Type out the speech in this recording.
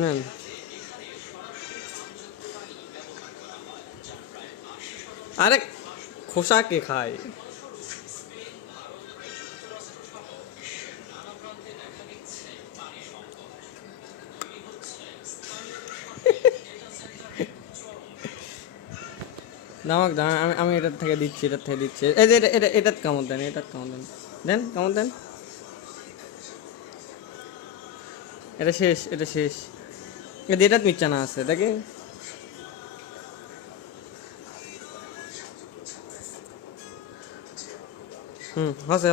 নেন। আরে খোসা কে খায়? দামাক দাম, আমি আমি এটার থেকে দিচ্ছি, এটার থেকে দিচ্ছি। এই যে এটার কামড় দেন, এটার কামড় দেন। দেন কামড় দেন। এটা শেষ, এটা শেষ। এটার নিচ্ছে না আছে দেখে। হুম, হসে